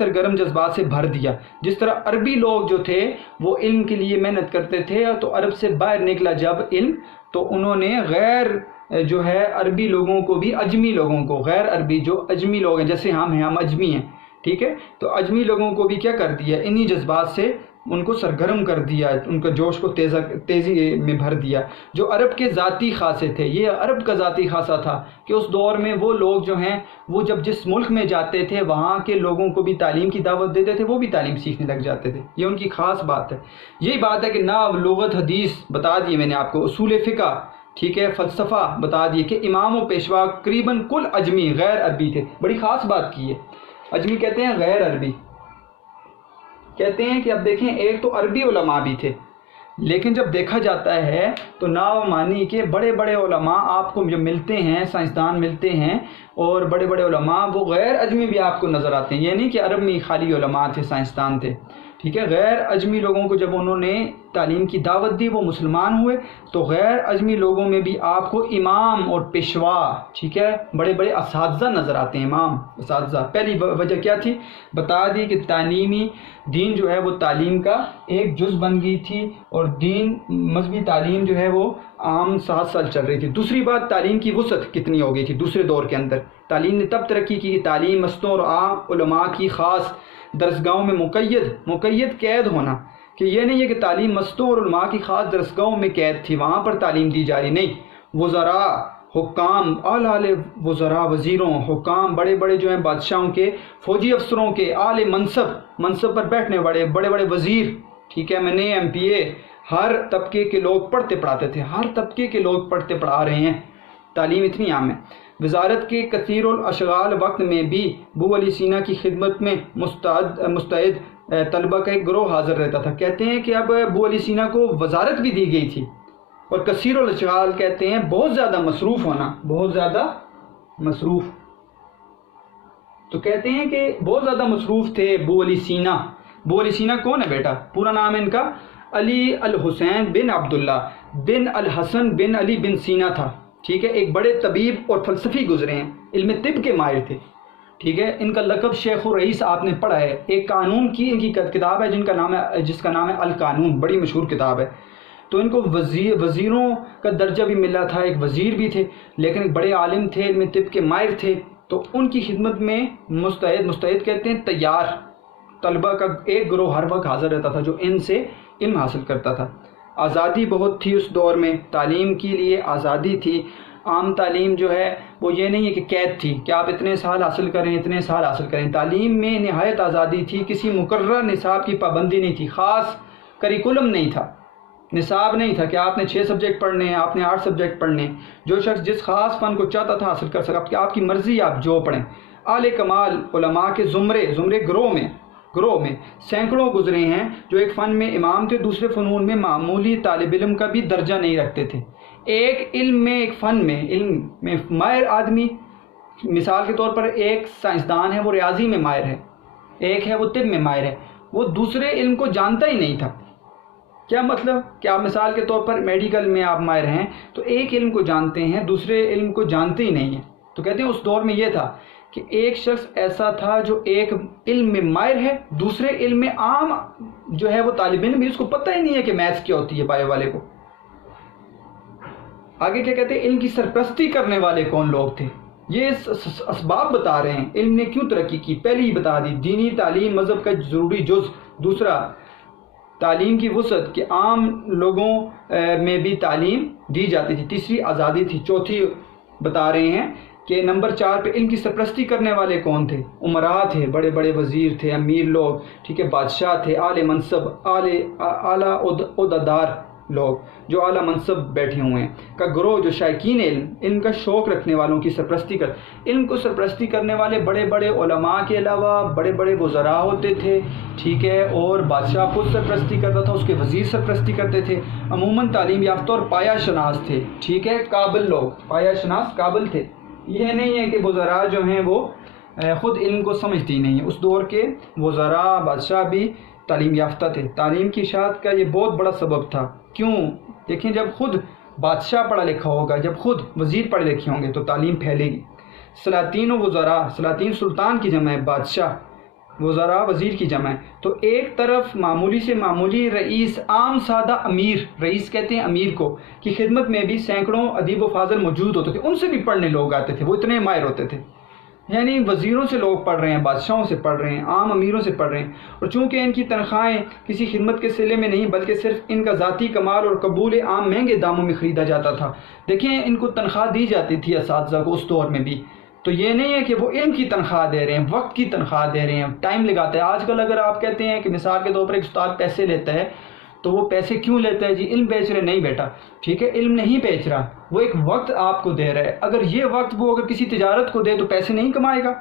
سرگرم جذبات سے بھر دیا۔ جس طرح عربی لوگ جو تھے وہ علم کے لیے محنت کرتے تھے، تو عرب سے باہر نکلا جب علم، تو انہوں نے غیر جو ہے عربی لوگوں کو بھی، اجمی لوگوں کو، غیر عربی جو اجمی لوگ ہیں جیسے ہم ہیں، ہم اجمی ہیں، ٹھیک ہے، تو اجمی لوگوں کو بھی کیا کر دیا، انہی جذبات سے ان کو سرگرم کر دیا، ان کا جوش کو تیزی میں بھر دیا۔ جو عرب کے ذاتی خاصے تھے، یہ عرب کا ذاتی خاصہ تھا کہ اس دور میں وہ لوگ جو ہیں وہ جب جس ملک میں جاتے تھے وہاں کے لوگوں کو بھی تعلیم کی دعوت دیتے تھے، وہ بھی تعلیم سیکھنے لگ جاتے تھے، یہ ان کی خاص بات ہے۔ یہی بات ہے کہ نحو، لغت، حدیث بتا دیے میں نے آپ کو، اصول فقہ، ٹھیک ہے، فلسفہ بتا دیے کہ امام و پیشوا قریباً کل اجمی غیر عربی تھے۔ بڑی خاص بات کی ہے، اجمی کہتے ہیں غیر عربی، کہتے ہیں کہ اب دیکھیں ایک تو عربی علماء بھی تھے، لیکن جب دیکھا جاتا ہے تو نحو معنی کے بڑے بڑے علماء آپ کو جو ملتے ہیں، سائنسدان ملتے ہیں اور بڑے بڑے علماء، وہ غیر اجمی بھی آپ کو نظر آتے ہیں، یہ نہیں کہ عرب میں خالی علماء تھے، سائنسدان تھے، ٹھیک ہے۔ غیر اجمی لوگوں کو جب انہوں نے تعلیم کی دعوت دی، وہ مسلمان ہوئے، تو غیر اجمی لوگوں میں بھی آپ کو امام اور پیشوا، ٹھیک ہے، بڑے بڑے اساتذہ نظر آتے ہیں، امام، اساتذہ۔ پہلی وجہ کیا تھی؟ بتا دی کہ تعلیمی دین جو ہے وہ تعلیم کا ایک جز بن گئی تھی، اور دین مذہبی تعلیم جو ہے وہ عام 7 سال چل رہی تھی۔ دوسری بات، تعلیم کی وسعت کتنی ہو گئی تھی دوسرے دور کے اندر، تعلیم نے تب ترقی کی کہ تعلیم مستوں اور عام علماء کی خاص درسگاہوں میں مقید قید ہونا، کہ یہ نہیں ہے کہ تعلیم مستوں اور علماء کی خاص درسگاہوں میں قید تھی، وہاں پر تعلیم دی جا رہی، نہیں، وزراء، حکام، اعلی وزراء، وزیروں، حکام، بڑے بڑے جو ہیں بادشاہوں کے، فوجی افسروں کے، اعلی منصب پر بیٹھنے بڑے بڑے وزیر، ٹھیک ہے، MP، ہر طبقے کے لوگ پڑھتے پڑھاتے تھے، ہر طبقے کے لوگ پڑھتے پڑھا رہے ہیں، تعلیم اتنی عام ہے۔ وزارت کے کثیر الاشغال وقت میں بھی ابو علی سینا کی خدمت میں مستعد طلبہ کا ایک گروہ حاضر رہتا تھا۔ کہتے ہیں کہ اب ابو علی سینا کو وزارت بھی دی گئی تھی، اور کثیر الاشغال کہتے ہیں بہت زیادہ مصروف ہونا، بہت زیادہ مصروف، تو کہتے ہیں کہ بہت زیادہ مصروف تھے ابو علی سینا۔ ابو علی سینا کون ہے بیٹا؟ پورا نام ہے ان کا علی الحسین بن عبداللہ بن الحسن بن علی بن سینا تھا، ٹھیک ہے، ایک بڑے طبیب اور فلسفی گزرے ہیں، علم طب کے ماہر تھے، ٹھیک ہے۔ ان کا لقب شیخ الرئیس آپ نے پڑھا ہے، ایک قانون کی ان کی کتاب ہے جس کا نام ہے القانون، بڑی مشہور کتاب ہے۔ تو ان کو وزیروں کا درجہ بھی ملا تھا، ایک وزیر بھی تھے، لیکن ایک بڑے عالم تھے، علم طب کے ماہر تھے، تو ان کی خدمت میں مستعد کہتے ہیں تیار طلبہ کا ایک گروہ ہر وقت حاضر رہتا تھا جو ان سے علم حاصل کرتا تھا۔ آزادی بہت تھی اس دور میں، تعلیم کے لیے آزادی تھی۔ عام تعلیم جو ہے وہ یہ نہیں ہے کہ قید تھی کہ آپ اتنے سال حاصل کریں، اتنے سال حاصل کریں، تعلیم میں نہایت آزادی تھی، کسی مقررہ نصاب کی پابندی نہیں تھی، خاص کریکولم نہیں تھا، نصاب نہیں تھا کہ آپ نے 6 سبجیکٹ پڑھنے ہیں، آپ نے 8 سبجیکٹ پڑھنے ہیں، جو شخص جس خاص فن کو چاہتا تھا حاصل کر سکتا، آپ کی مرضی، آپ جو پڑھیں۔ اعلی کمال علماء کے زمرے گروہ میں سینکڑوں گزرے ہیں جو ایک فن میں امام تھے، دوسرے فنون میں معمولی طالب علم کا بھی درجہ نہیں رکھتے تھے۔ ایک علم میں، ایک فن میں، علم میں ماہر آدمی، مثال کے طور پر ایک سائنسدان ہے وہ ریاضی میں ماہر ہے، ایک ہے وہ طب میں ماہر ہے، وہ دوسرے علم کو جانتا ہی نہیں تھا۔ کیا مطلب کہ آپ مثال کے طور پر میڈیکل میں آپ ماہر ہیں تو ایک علم کو جانتے ہیں، دوسرے علم کو جانتے ہی نہیں ہیں۔ تو کہتے ہیں اس دور میں یہ تھا کہ ایک شخص ایسا تھا جو ایک علم میں ماہر ہے، دوسرے علم میں عام جو ہے وہ طالب علم بھی، اس کو پتہ ہی نہیں ہے کہ میتھس کیا ہوتی ہے، بایو والے کو۔ آگے کیا کہتے ہیں، علم کی سرپرستی کرنے والے کون لوگ تھے، یہ اسباب بتا رہے ہیں علم نے کیوں ترقی کی۔ پہلی ہی بتا دی، دینی تعلیم مذہب کا ضروری جز، دوسرا تعلیم کی وسعت کہ عام لوگوں میں بھی تعلیم دی جاتی تھی، تیسری آزادی تھی، چوتھی بتا رہے ہیں کہ نمبر 4 پہ علم کی سرپرستی کرنے والے کون تھے، امراء تھے، بڑے بڑے وزیر تھے، امیر لوگ، ٹھیک ہے، بادشاہ تھے، اعلی منصب، اعلیٰ عہدیدار لوگ جو اعلیٰ منصب بیٹھے ہوئے ہیں کا گروہ، جو شائقین علم کا شوق رکھنے والوں کی سرپرستی علم کو سرپرستی کرنے والے بڑے بڑے علماء کے علاوہ بڑے بڑے وزراء ہوتے تھے، ٹھیک ہے، اور بادشاہ خود سرپرستی کرتا تھا، اس کے وزیر سرپرستی کرتے تھے، عموماً تعلیم یافتہ اور پایہ شناس تھے، ٹھیک ہے، قابل لوگ، پایہ شناس قابل تھے۔ یہ نہیں ہے کہ وزراء جو ہیں وہ خود علم کو سمجھتی نہیں ہیں، اس دور کے وزراء، بادشاہ بھی تعلیم یافتہ تھے۔ تعلیم کی اشاعت کا یہ بہت بڑا سبب تھا۔ کیوں؟ دیکھیں، جب خود بادشاہ پڑھا لکھا ہوگا، جب خود وزیر پڑھے لکھے ہوں گے تو تعلیم پھیلے گی۔ سلاطین و وزراء، سلاطین سلطان کی جمع ہے، بادشاہ، وزراء وزیر کی جمع ہے. تو ایک طرف معمولی سے معمولی رئیس، عام سادہ امیر، رئیس کہتے ہیں امیر کو، کی خدمت میں بھی سینکڑوں ادیب و فاضل موجود ہوتے تھے. ان سے بھی پڑھنے لوگ آتے تھے، وہ اتنے ماہر ہوتے تھے. یعنی وزیروں سے لوگ پڑھ رہے ہیں، بادشاہوں سے پڑھ رہے ہیں، عام امیروں سے پڑھ رہے ہیں. اور چونکہ ان کی تنخواہیں کسی خدمت کے صلے میں نہیں بلکہ صرف ان کا ذاتی کمال اور قبول عام مہنگے داموں میں خریدا جاتا تھا. دیکھیں ان کو تنخواہ دی جاتی تھی اساتذہ کو اس دور میں بھی. تو یہ نہیں ہے کہ وہ علم کی تنخواہ دے رہے ہیں، وقت کی تنخواہ دے رہے ہیں، ٹائم لگاتے ہیں. آج کل اگر آپ کہتے ہیں کہ مثال کے طور پر ایک استاد پیسے لیتا ہے تو وہ پیسے کیوں لیتا ہے؟ جی علم بیچ رہے. نہیں بیٹا، ٹھیک ہے، علم نہیں بیچ رہا، وہ ایک وقت آپ کو دے رہا ہے. اگر یہ وقت وہ اگر کسی تجارت کو دے تو پیسے نہیں کمائے گا.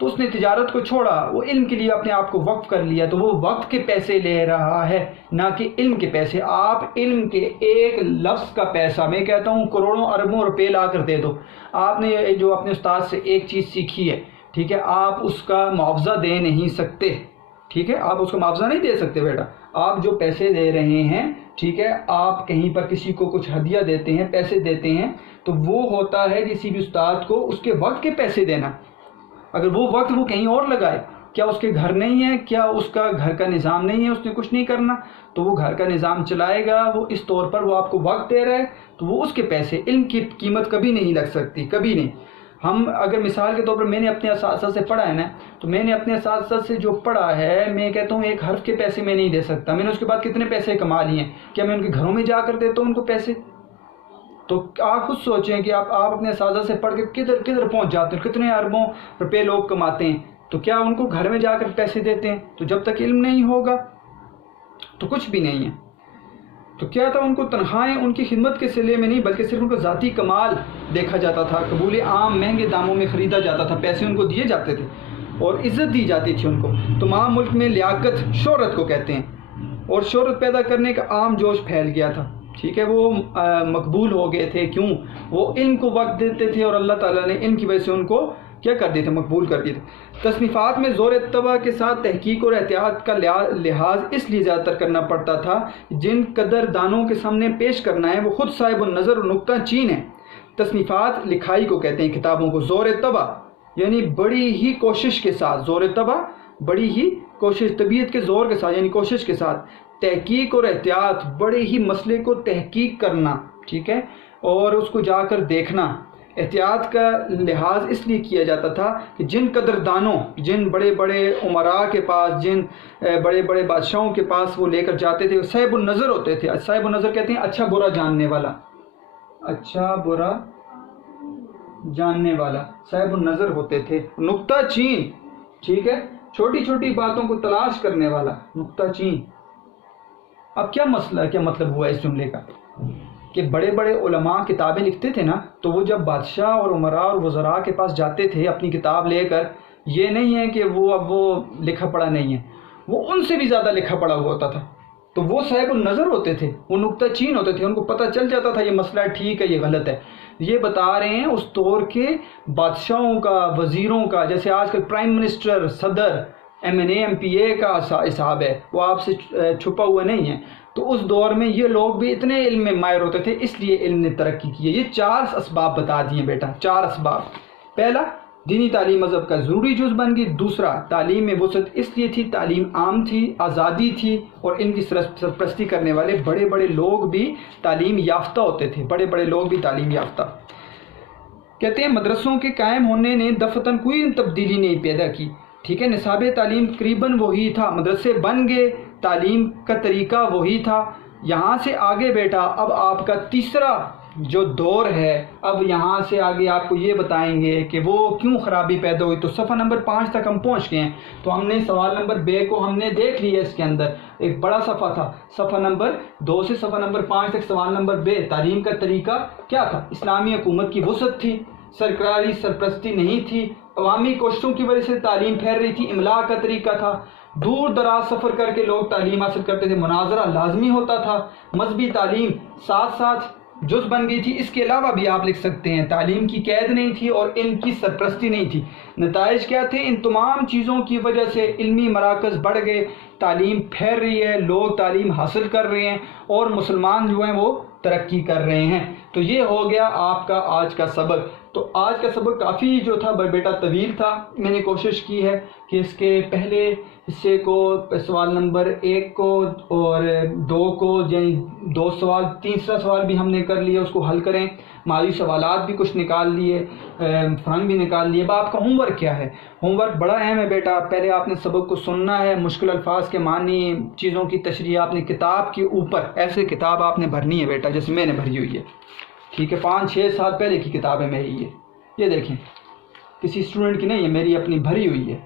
تو اس نے تجارت کو چھوڑا، وہ علم کے لیے اپنے آپ کو وقف کر لیا، تو وہ وقت کے پیسے لے رہا ہے، نہ کہ علم کے پیسے. آپ علم کے ایک لفظ کا پیسہ، میں کہتا ہوں کروڑوں اربوں روپے لا کر دے دو. آپ نے جو اپنے استاد سے ایک چیز سیکھی ہے، ٹھیک ہے، آپ اس کا معاوضہ دے نہیں سکتے. ٹھیک ہے، آپ اس کا معاوضہ نہیں دے سکتے بیٹا. آپ جو پیسے دے رہے ہیں، ٹھیک ہے، آپ کہیں پر کسی کو کچھ ہدیہ دیتے ہیں، پیسے دیتے ہیں، تو وہ ہوتا ہے کسی بھی استاد کو اس کے وقت کے پیسے دینا. اگر وہ وقت وہ کہیں اور لگائے، کیا اس کے گھر نہیں ہے، کیا اس کا گھر کا نظام نہیں ہے، اس نے کچھ نہیں کرنا، تو وہ گھر کا نظام چلائے گا، وہ اس طور پر وہ آپ کو وقت دے رہا ہے، تو وہ اس کے پیسے. علم کی قیمت کبھی نہیں لگ سکتی، کبھی نہیں. ہم اگر مثال کے طور پر میں نے اپنے اساتذہ سے پڑھا ہے نا، تو میں نے اپنے اساتذہ سے جو پڑھا ہے، میں کہتا ہوں ایک حرف کے پیسے میں نہیں دے سکتا. میں نے اس کے بعد کتنے پیسے کما لیے ہیں، کیا میں ان کے گھروں میں جا کر دیتا ہوں ان کو پیسے؟ تو آپ خود سوچیں کہ آپ اپنے اساتذہ سے پڑھ کے کدھر کدھر پہنچ جاتے ہیں، کتنے اربوں روپے لوگ کماتے ہیں، تو کیا ان کو گھر میں جا کر پیسے دیتے ہیں؟ تو جب تک علم نہیں ہوگا تو کچھ بھی نہیں ہے. تو کیا تھا، ان کو تنخواہیں ان کی خدمت کے صلے میں نہیں بلکہ صرف ان کا ذاتی کمال دیکھا جاتا تھا، قبول عام مہنگے داموں میں خریدا جاتا تھا، پیسے ان کو دیے جاتے تھے اور عزت دی جاتی تھی ان کو. تمام ملک میں لیاقت شہرت کو کہتے ہیں، اور شہرت پیدا کرنے کا عام جوش پھیل گیا تھا. ٹھیک ہے، وہ مقبول ہو گئے تھے. کیوں؟ وہ علم کو وقت دیتے تھے اور اللہ تعالیٰ نے علم کی وجہ سے ان کو کیا کر دیے تھے؟ مقبول کر دیے تھے. تصنیفات میں زور طبع کے ساتھ تحقیق اور احتیاط کا لحاظ اس لیے زیادہ تر کرنا پڑتا تھا، جن قدر دانوں کے سامنے پیش کرنا ہے وہ خود صاحب النظر اور نقطہ چین ہے. تصنیفات لکھائی کو کہتے ہیں، کتابوں کو. زور طبع یعنی بڑی ہی کوشش کے ساتھ، زور طبع بڑی ہی کوشش، طبیعت کے زور کے ساتھ یعنی کوشش کے ساتھ. تحقیق اور احتیاط، بڑے ہی مسئلے کو تحقیق کرنا، ٹھیک ہے، اور اس کو جا کر دیکھنا. احتیاط کا لحاظ اس لیے کیا جاتا تھا کہ جن قدردانوں، جن بڑے بڑے عمراء کے پاس، جن بڑے بڑے بادشاہوں کے پاس وہ لے کر جاتے تھے، صاحب النظر ہوتے تھے. صاحب النظر کہتے ہیں اچھا برا جاننے والا، اچھا برا جاننے والا صاحب النظر ہوتے تھے. نقطہ چین، ٹھیک ہے، چھوٹی چھوٹی باتوں کو تلاش کرنے والا، نقطہ چین. اب کیا مسئلہ، کیا مطلب ہوا اس جملے کا؟ کہ بڑے بڑے علماء کتابیں لکھتے تھے نا، تو وہ جب بادشاہ اور عمراء اور وزراء کے پاس جاتے تھے اپنی کتاب لے کر، یہ نہیں ہے کہ وہ اب وہ لکھا پڑھا نہیں ہے، وہ ان سے بھی زیادہ لکھا پڑھا ہوا ہوتا تھا. تو وہ صاحب النظر ہوتے تھے، وہ نقطہ چین ہوتے تھے، ان کو پتہ چل جاتا تھا یہ مسئلہ ٹھیک ہے، یہ غلط ہے. یہ بتا رہے ہیں اس دور کے بادشاہوں کا، وزیروں کا. جیسے آج کل پرائم منسٹر، صدر، ایم این اے، ایم پی اے کا حساب ہے، وہ آپ سے چھپا ہوا نہیں ہے. تو اس دور میں یہ لوگ بھی اتنے علم میں ماہر ہوتے تھے، اس لیے علم نے ترقی کی ہے. یہ 4 اسباب بتا دیے بیٹا، 4 اسباب. پہلا، دینی تعلیم مذہب کا ضروری جز بن گئی. دوسرا، تعلیم میں وسعت اس لیے تھی، تعلیم عام تھی، آزادی تھی، اور ان کی سرپرستی کرنے والے بڑے بڑے لوگ بھی تعلیم یافتہ ہوتے تھے، بڑے بڑے لوگ بھی تعلیم یافتہ. کہتے ہیں مدرسوں کے قائم ہونے نے دفتن کوئی تبدیلی نہیں پیدا کی. ٹھیک ہے، نصاب تعلیم قریباً وہی تھا، مدرسے بن گئے، تعلیم کا طریقہ وہی تھا. یہاں سے آگے بیٹا اب آپ کا تیسرا جو دور ہے، اب یہاں سے آگے آپ کو یہ بتائیں گے کہ وہ کیوں خرابی پیدا ہوئی. تو صفحہ نمبر 5 تک ہم پہنچ گئے ہیں. تو ہم نے سوال نمبر ب کو ہم نے دیکھ لیا. اس کے اندر ایک بڑا صفحہ تھا، صفحہ نمبر 2 سے صفحہ نمبر 5 تک. سوال نمبر ب، تعلیم کا طریقہ کیا تھا؟ اسلامی حکومت کی وسعت تھی، سرکاری سرپرستی نہیں تھی، عوامی کوششوں کی وجہ سے تعلیم پھیل رہی تھی، املاء کا طریقہ تھا، دور دراز سفر کر کے لوگ تعلیم حاصل کرتے تھے، مناظرہ لازمی ہوتا تھا، مذہبی تعلیم ساتھ ساتھ جز بن گئی تھی، اس کے علاوہ بھی آپ لکھ سکتے ہیں تعلیم کی قید نہیں تھی اور علم کی سرپرستی نہیں تھی۔ نتائج کیا تھے؟ ان تمام چیزوں کی وجہ سے علمی مراکز بڑھ گئے، تعلیم پھیل رہی ہے، لوگ تعلیم حاصل کر رہے ہیں اور مسلمان جو ہیں وہ ترقی کر رہے ہیں۔ تو یہ ہو گیا آپ کا آج کا سبق۔ تو آج کا سبق کافی جو تھا بیٹا طویل تھا، میں نے کوشش کی ہے کہ اس کے پہلے حصے کو سوال نمبر 1 کو اور 2 کو، یعنی 2 سوال، تیسرا سوال بھی ہم نے کر لیا، اس کو حل کریں، ماضی سوالات بھی کچھ نکال لیے، فرنگ بھی نکال لیے۔ اب آپ کا ہوم ورک کیا ہے؟ ہوم ورک بڑا اہم ہے بیٹا، پہلے آپ نے سبق کو سننا ہے، مشکل الفاظ کے معنی، چیزوں کی تشریح آپ نے کتاب کے اوپر، ایسے کتاب آپ نے بھرنی ہے بیٹا جیسے میں نے بھری ہوئی ہے، ٹھیک ہے؟ 5-6 سال پہلے کی کتاب ہے میری یہ دیکھیں، کسی اسٹوڈنٹ کی نہیں ہے، میری اپنی بھری ہوئی ہے۔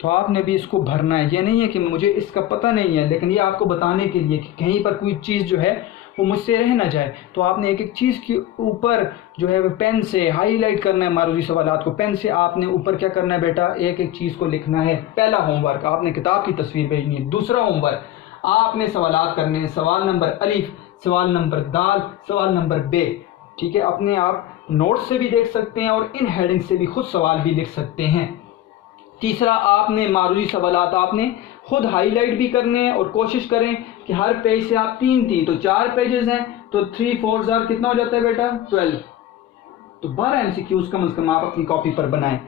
تو آپ نے بھی اس کو بھرنا ہے، یہ نہیں ہے کہ مجھے اس کا پتہ نہیں ہے، لیکن یہ آپ کو بتانے کے لیے کہ کہیں پر کوئی چیز جو ہے وہ مجھ سے رہ نہ جائے، تو آپ نے ایک ایک چیز کے اوپر جو ہے وہ پین سے ہائی لائٹ کرنا ہے، معروضی سوالات کو پین سے آپ نے اوپر کیا کرنا ہے بیٹا، ایک ایک چیز کو لکھنا ہے۔ پہلا ہوم ورک آپ نے کتاب کی تصویر بھیجنی ہے۔ دوسرا ہوم ورک آپ نے سوالات کرنے ہیں، سوال نمبر الف، سوال نمبر دال، سوال نمبر بے، ٹھیک ہے؟ اپنے آپ نوٹ سے بھی دیکھ سکتے ہیں اور ان ہیڈنگ سے بھی خود سوال بھی لکھ سکتے ہیں۔ تیسرا آپ نے معروضی سوالات آپ نے خود ہائی لائٹ بھی کرنے ہیں اور کوشش کریں کہ ہر پیج سے آپ 3 تھی تو 4 پیجز ہیں، تو 3 4 زار کتنا ہو جاتا ہے بیٹا 12، تو 12 MCQs کم از کم آپ اپنی کاپی پر بنائیں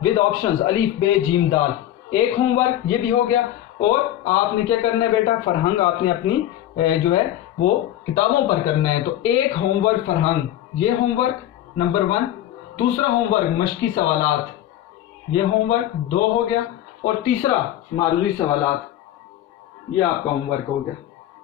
ود آپشنز الف بے جیم دال۔ ایک ہوم ورک یہ بھی ہو گیا، اور آپ نے کیا کرنا ہے بیٹا، فرہنگ آپ نے اپنی جو ہے وہ کتابوں پر کرنا ہے۔ تو ایک ہوم ورک فرہنگ، یہ ہوم ورک نمبر 1۔ دوسرا ہوم ورک مشقی سوالات، یہ ہوم ورک 2 ہو گیا، اور تیسرا معروضی سوالات، یہ آپ کا ہوم ورک ہو گیا۔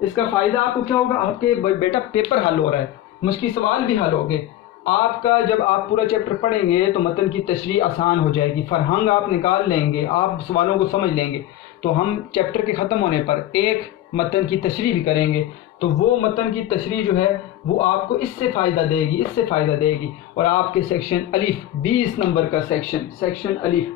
اس کا فائدہ آپ کو کیا ہوگا، آپ کے بیٹا پیپر حل ہو رہا ہے، مشقی سوال بھی حل ہو گئے، آپ کا جب آپ پورا چیپٹر پڑھیں گے تو متن کی تشریح آسان ہو جائے گی، فرہنگ آپ نکال لیں گے، آپ سوالوں کو سمجھ لیں گے، تو ہم چیپٹر کے ختم ہونے پر ایک متن کی تشریح بھی کریں گے، تو وہ متن کی تشریح جو ہے وہ آپ کو اس سے فائدہ دے گی، اس سے فائدہ دے گی، اور آپ کے سیکشن الف 20 نمبر کا سیکشن الف،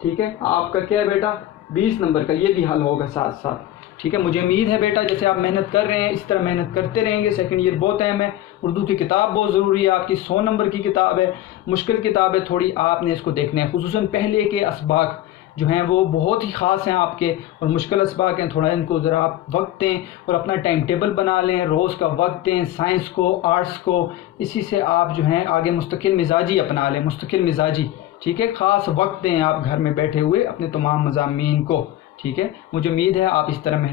ٹھیک ہے؟ آپ کا کیا ہے بیٹا 20 نمبر کا، یہ بھی حل ہوگا ساتھ ساتھ، ٹھیک ہے؟ مجھے امید ہے بیٹا جیسے آپ محنت کر رہے ہیں اس طرح محنت کرتے رہیں گے۔ سیکنڈ ایئر بہت اہم ہے، اردو کی کتاب بہت ضروری ہے، آپ کی 100 نمبر کی کتاب ہے، مشکل کتاب ہے تھوڑی، آپ نے اس کو دیکھنا ہے، خصوصاً پہلے کے اسباق جو ہیں وہ بہت ہی خاص ہیں آپ کے، اور مشکل اسباق ہیں، تھوڑا ان کو ذرا آپ وقت دیں اور اپنا ٹائم ٹیبل بنا لیں، روز کا وقت دیں سائنس کو، آرٹس کو، اسی سے آپ جو ہیں آگے مستقل مزاجی اپنا لیں، مستقل مزاجی، ٹھیک ہے؟ خاص وقت دیں آپ گھر میں بیٹھے ہوئے اپنے تمام مضامین کو، ٹھیک ہے؟ مجھے امید ہے آپ اس طرح محنت